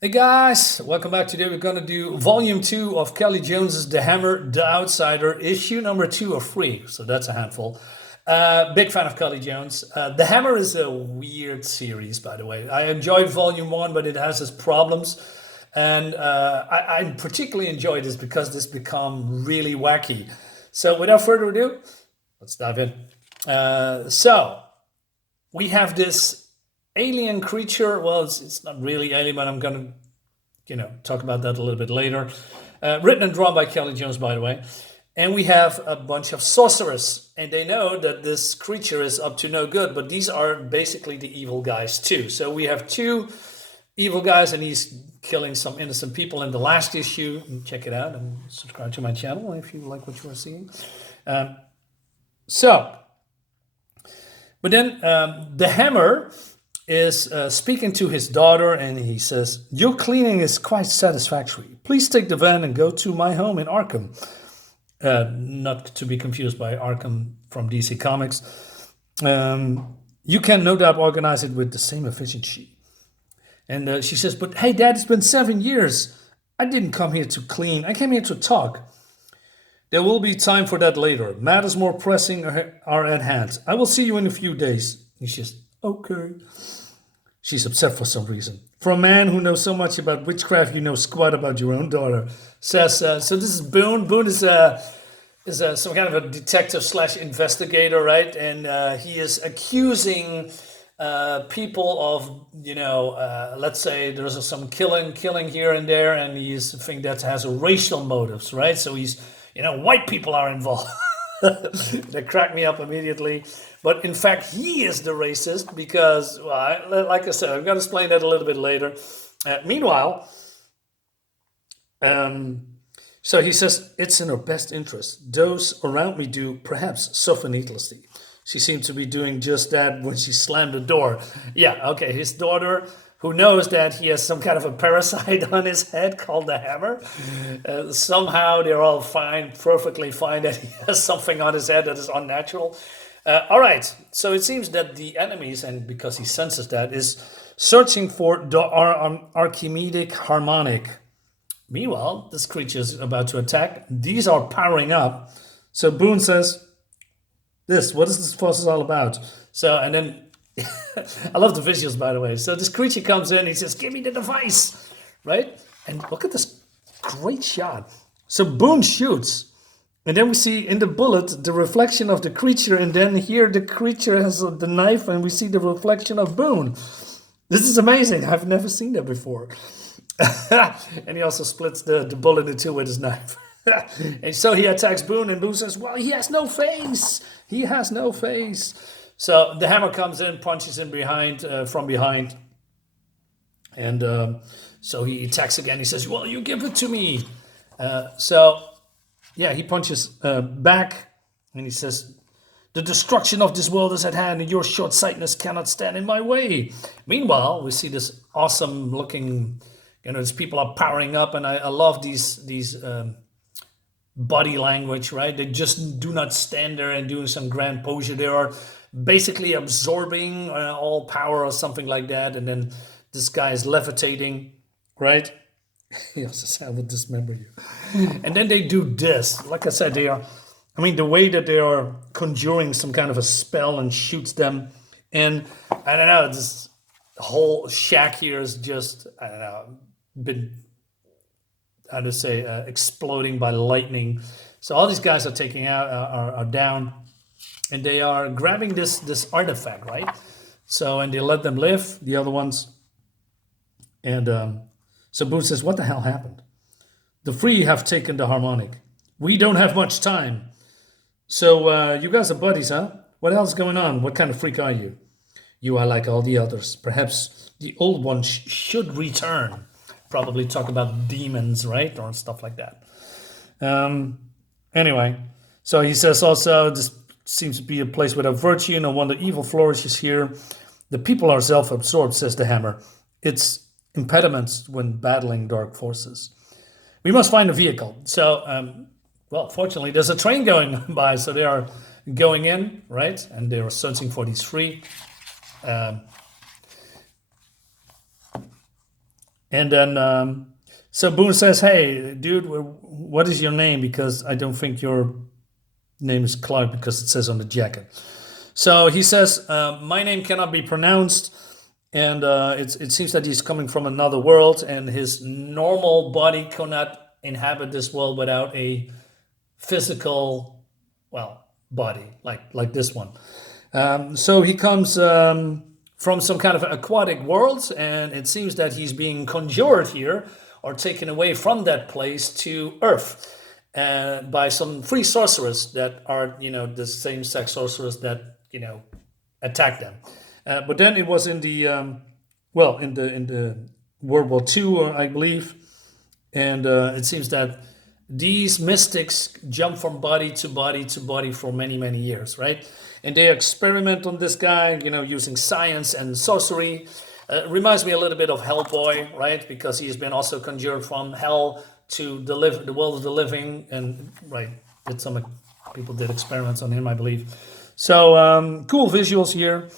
Hey guys, welcome back. Today we're going to do volume 2 of Kelly Jones's The Hammer, The Outsider, issue number 2 of 3. So that's a handful. Big fan of Kelly Jones. The Hammer is a weird series, by the way. I enjoyed volume 1, but it has its problems. And I particularly enjoy this because this become really wacky. So without further ado, let's dive in. So we have this alien creature. Well, it's not really alien, but I'm gonna, talk about that a little bit later. Written and drawn by Kelly Jones, by the way. And we have a bunch of sorcerers, and they know that this creature is up to no good, but these are basically the evil guys too. So we have two evil guys, and he's killing some innocent people in the last issue. Check it out and subscribe to my channel if you like what you are seeing. So, but then the Hammer is speaking to his daughter, and he says, "Your cleaning is quite satisfactory. Please take the van and go to my home in Arkham." Not to be confused by Arkham from DC Comics. You can no doubt organize it with the same efficiency. And she says, "But hey, Dad, it's been 7 years. I didn't come here to clean. I came here to talk. There will be time for that later. Matters more pressing are at hand. I will see you in a few days." He says, "Okay." She's upset for some reason. For a man who knows so much about witchcraft, you know squat about your own daughter. Says, so this is Boone. Boone is some kind of a detective slash investigator, right? And he is accusing people of, let's say there's some killing here and there, and he's think that has racial motives, right? So he's, white people are involved. That cracked me up immediately. But in fact, he is the racist because, well, like I said, I'm going to explain that a little bit later. Meanwhile, so he says, "It's in her best interest. Those around me do perhaps suffer needlessly." She seemed to be doing just that when she slammed the door. Yeah, okay, his daughter, who knows that he has some kind of a parasite on his head called the Hammer. Somehow they're all fine, perfectly fine that he has something on his head that is unnatural. All right, so it seems that the enemies, and because he senses that, is searching for the Archimedes harmonic. Meanwhile, this creature is about to attack. These are powering up. So Boone says, what is this fuss all about? So, and then, I love the visuals, by the way. So this creature comes in, he says, "Give me the device," right? And look at this great shot. So Boone shoots. And then we see in the bullet the reflection of the creature, and then here the creature has the knife, and we see the reflection of Boone. This is amazing. I've never seen that before. And he also splits the bullet in two with his knife. And so he attacks Boone, and Boone says, "Well, he has no face. He has no face." So the Hammer comes in, punches him from behind. And so he attacks again. He says, "Well, you give it to me." Yeah, he punches back, and he says, "The destruction of this world is at hand, and your short-sightedness cannot stand in my way." Meanwhile, we see this awesome-looking, these people are powering up, and I love these body language, right? They just do not stand there and do some grand posure. They are basically absorbing all power or something like that, and then this guy is levitating, right? He also said, "I will dismember you." And then they do this. Like I said, the way that they are conjuring some kind of a spell and shoots them. And I don't know, this whole shack here is just, I don't know, been, how to say, exploding by lightning. So all these guys are taking out, are down, and they are grabbing this artifact, right? So, and they let them live, the other ones. And so Boone says, "What the hell happened? The Free have taken the harmonic. We don't have much time. So you guys are buddies, huh? What else is going on? What kind of freak are you? You are like all the others. Perhaps the old one should return." Probably talk about demons, right? Or stuff like that. Anyway, so he says also, "This seems to be a place without virtue. No wonder evil flourishes here. The people are self-absorbed," says the Hammer. "It's impediments when battling dark forces. We must find a vehicle." So, well, fortunately, there's a train going by, so they are going in, right? And they are searching for these three. And then, so Boone says, "Hey, dude, what is your name? Because I don't think your name is Clark because it says on the jacket." So he says, "My name cannot be pronounced." And it seems that he's coming from another world, and his normal body cannot inhabit this world without a physical, well, body like this one. So he comes from some kind of aquatic world, and it seems that he's being conjured here or taken away from that place to Earth by some free sorcerers that are, the same sex sorcerers that attack them. But then it was in the in the World War II, I believe, and it seems that these mystics jump from body to body to body for many, many years, right? And they experiment on this guy, using science and sorcery. Reminds me a little bit of Hellboy, right? Because he's been also conjured from hell to the world of the living, and right, people did experiments on him, I believe. So cool visuals here,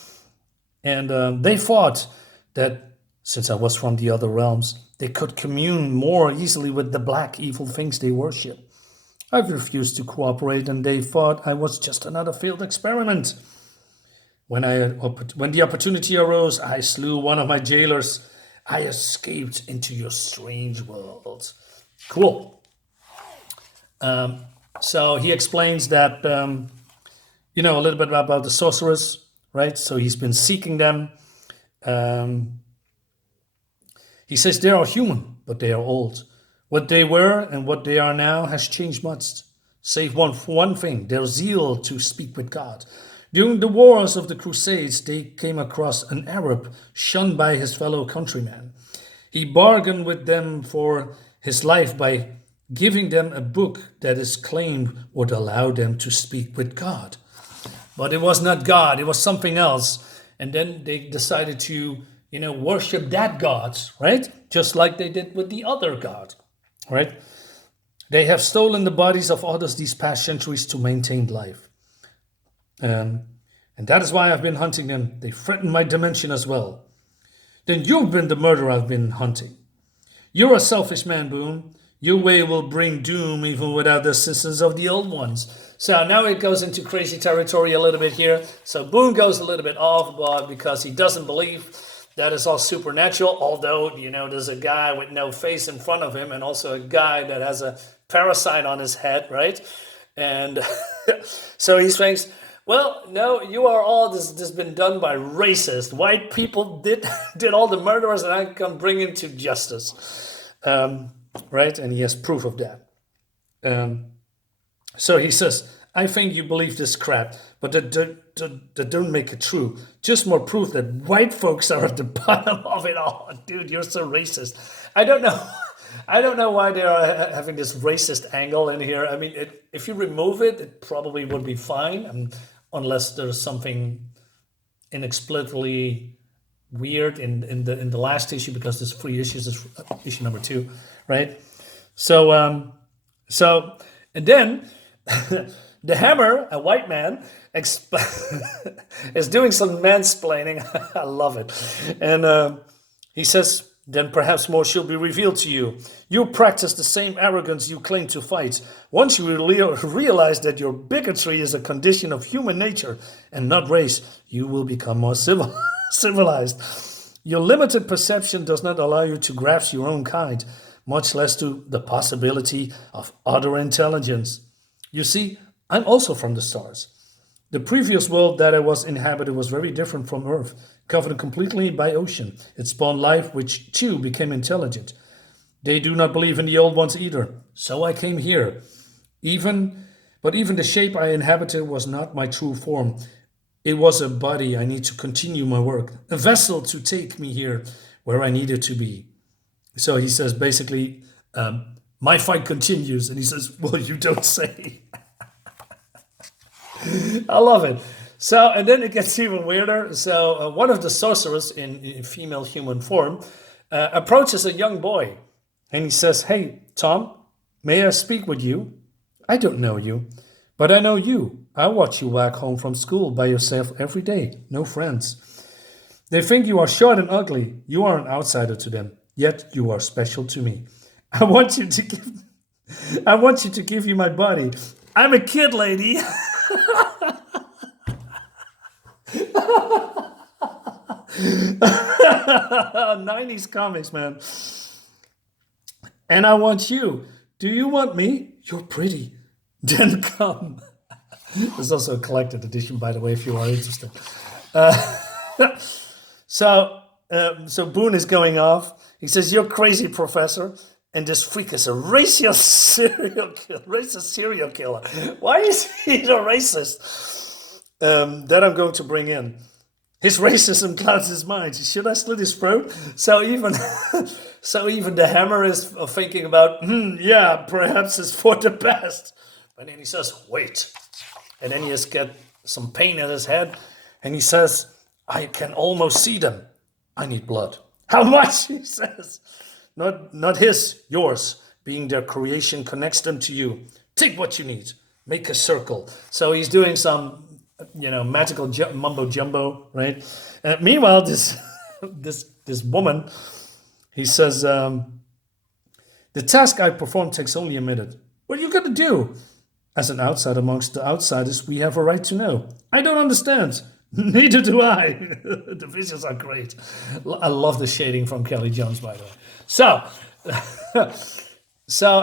and they thought that since I was from the other realms, they could commune more easily with the black evil things they worship. I've refused to cooperate, and they thought I was just another failed experiment. When the opportunity arose, I slew one of my jailers. I escaped into your strange world. Cool. So he explains that, a little bit about the sorcerers, right? So he's been seeking them. He says they are human, but they are old. What they were and what they are now has changed much, save one thing, their zeal to speak with God. During the wars of the Crusades, they came across an Arab shunned by his fellow countrymen. He bargained with them for his life by giving them a book that is claimed would allow them to speak with God. But it was not God, it was something else. And then they decided to, worship that God, right? Just like they did with the other God, right? They have stolen the bodies of others these past centuries to maintain life. And that is why I've been hunting them. They threaten my dimension as well. Then you've been the murderer I've been hunting. You're a selfish man, Boone. Your way will bring doom even without the assistance of the old ones. So now it goes into crazy territory a little bit here. So Boone goes a little bit off because he doesn't believe that is all supernatural, although, there's a guy with no face in front of him and also a guy that has a parasite on his head, right? And so he thinks, well, no, you are all this has been done by racist. White people did all the murderers, and I can bring him to justice. Right? And he has proof of that. So he says, I think you believe this crap, but that don't make it true. Just more proof that white folks are at the bottom of it all. Dude, you're so racist. I don't know. I don't know why they are having this racist angle in here. I mean, if you remove it, it probably would be fine, unless there's something inexplicably weird in the last issue, because there's 3 issues. This is issue number 2, right? So and then the Hammer, a white man, is doing some mansplaining. I love it, and he says, then perhaps more shall be revealed to you. You practice the same arrogance you claim to fight. Once you realize that your bigotry is a condition of human nature and not race, you will become more civilized. Your limited perception does not allow you to grasp your own kind, much less to the possibility of other intelligence. You see, I'm also from the stars. The previous world that I was inhabited was very different from Earth, covered completely by ocean. It spawned life which too became intelligent. They do not believe in the old ones either. So I came here. But even the shape I inhabited was not my true form. It was a body I need to continue my work, a vessel to take me here where I needed to be. So he says basically, my fight continues. And he says, well, you don't say. I love it. So, and then it gets even weirder. So one of the sorcerers in female human form approaches a young boy. And he says, hey, Tom, may I speak with you? I don't know you, but I know you. I watch you back home from school by yourself every day. No friends. They think you are short and ugly. You are an outsider to them. yet you are special to me. I want you to give I want you to give you my body. I'm a kid, lady. 90s comics, man. And I want you. Do you want me? You're pretty. Then come. There's also a collected edition, by the way, if you are interested. So Boone is going off. He says, "You're crazy, Professor. And this freak is a racist serial killer. Why is he a racist?" That I'm going to bring in. His racism clouds his mind. Should I slit his throat? So even the Hammer is thinking about, yeah, perhaps it's for the best. But then he says, wait. And then he has got some pain in his head. And he says, I can almost see them. I need blood. How much? He says. Not his, yours. Being their creation connects them to you. Take what you need. Make a circle. So he's doing some, magical mumbo jumbo, right? Meanwhile, this woman, he says, the task I performed takes only a minute. What are you going to do? As an outsider amongst the outsiders, we have a right to know. I don't understand. Neither do I. The visuals are great. I love the shading from Kelly Jones, by the way. So,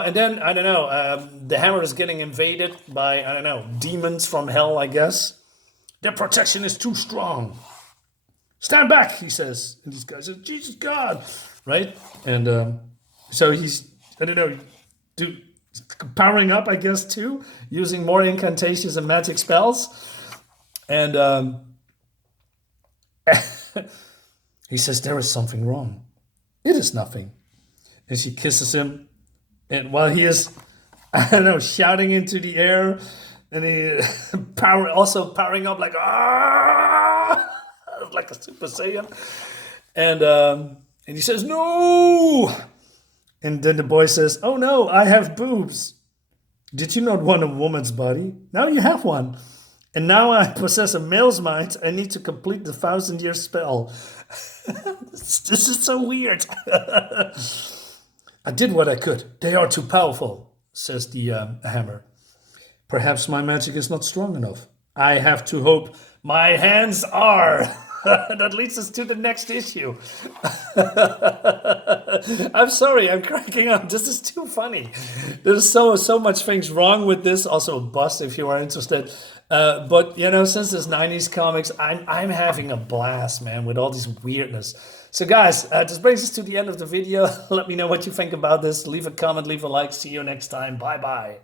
and then, I don't know, the Hammer is getting invaded by, I don't know, demons from hell, I guess. Their protection is too strong. Stand back, he says. And these guys say, Jesus God, right? And so he's, I don't know, powering up, I guess, too, using more incantations and magic spells. And he says, there is something wrong. It is nothing. And she kisses him. And while he is, I don't know, shouting into the air, and he powering up like, like a Super Saiyan. And he says, no. And then the boy says, oh no, I have boobs. Did you not want a woman's body? Now you have one. And now I possess a male's mind. I need to complete the 1,000-year spell. This is so weird. I did what I could. They are too powerful, says the Hammer. Perhaps my magic is not strong enough. I have to hope my hands are. That leads us to the next issue. I'm sorry, I'm cracking up. This is too funny. There's so much things wrong with this. Also a bust if you are interested. But since this 90s comics, I'm having a blast, man, with all this weirdness. So guys, this brings us to the end of the video. Let me know what you think about this. Leave a comment, leave a like. See you next time. Bye-bye.